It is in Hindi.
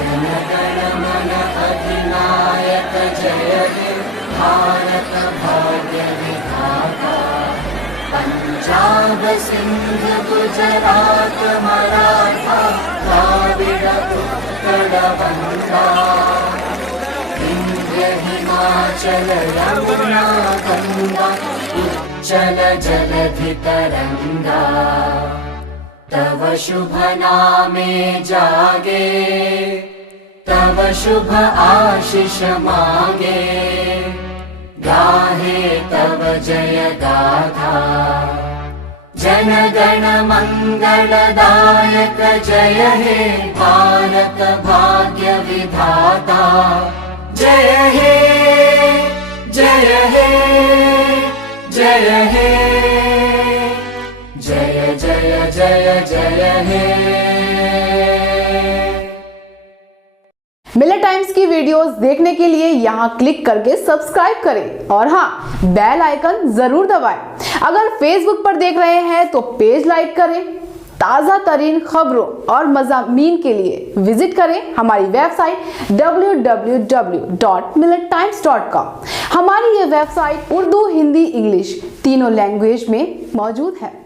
जनगणमन अधिनायक जय हे भारत भाग्य विधाता। पंजाब सिंध गुजरात मराठा द्राविड़ उत्कल बंगा। विंध्य हिमाचल यमुना गंगा उच्चल जलधि तरंगा। तव शुभ नामे जागे तव शुभ आशीष मांगे। गाहे तव जय गाथा जनगण मंगलदायक जय हे भारत भाग्य विधाता। जय हे जय हे जय हे जय जय जय जय हे। मिलेट टाइम्स की वीडियोस देखने के लिए यहाँ क्लिक करके सब्सक्राइब करें और हाँ, बेल आइकन जरूर दबाएं। अगर फेसबुक पर देख रहे हैं तो पेज लाइक करें। ताज़ा तरीन खबरों और मज़ामीन के लिए विजिट करें हमारी वेबसाइट www.millettimes.com। हमारी ये वेबसाइट उर्दू, हिंदी, इंग्लिश तीनों लैंग्वेज में मौजूद है।